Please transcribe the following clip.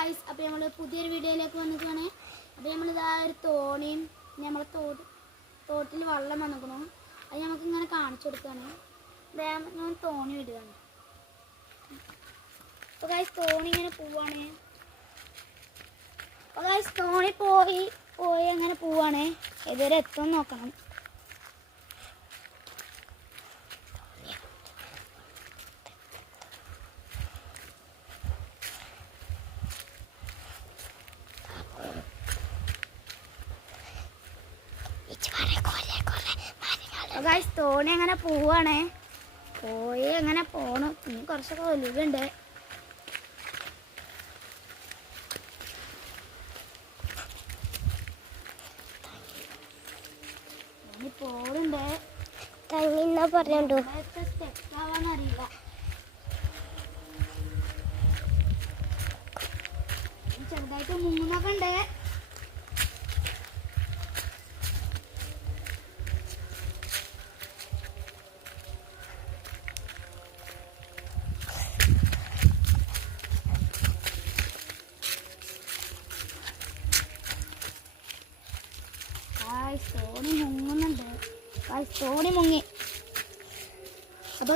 Guys, അപ്പോൾ നമ്മൾ പുതിയൊരു വീഡിയോയിലേക്ക് വന്നിട്ടാണ്. അപ്പോൾ നമ്മളിതാ ഒരു തോണിയും നമ്മളെ തോട്ടിൽ വെള്ളം വന്നിക്കണു. അത് നമുക്ക് ഇങ്ങനെ കാണിച്ചു കൊടുക്കുകയാണ്. ഞാൻ തോണി വിടുകയാണ്. അപ്പോൾ ഗായ്സ് തോണി ഇങ്ങനെ പോവാണ്. അപ്പോൾ ഗായ്സ് തോണി പോയി അങ്ങനെ പോവാണ്. ഇതുവരെ എത്തുമെന്ന് നോക്കണം. ഗായ്സ് തോണി അങ്ങനെ പോവാണ്. പോയി അങ്ങനെ പോണം. ഇനി കുറച്ചൊക്കെ ഒലിവുണ്ട്. പോടുണ്ട് പറയണ്ടോ സ്റ്റെക്കാവാന്നറിയില്ല. ചെറുതായിട്ട് മുങ്ങുന്നൊക്കെ ഉണ്ട്. തോണി മുങ്ങുന്നുണ്ട്. തോണി മുങ്ങി. അപ്പോൾ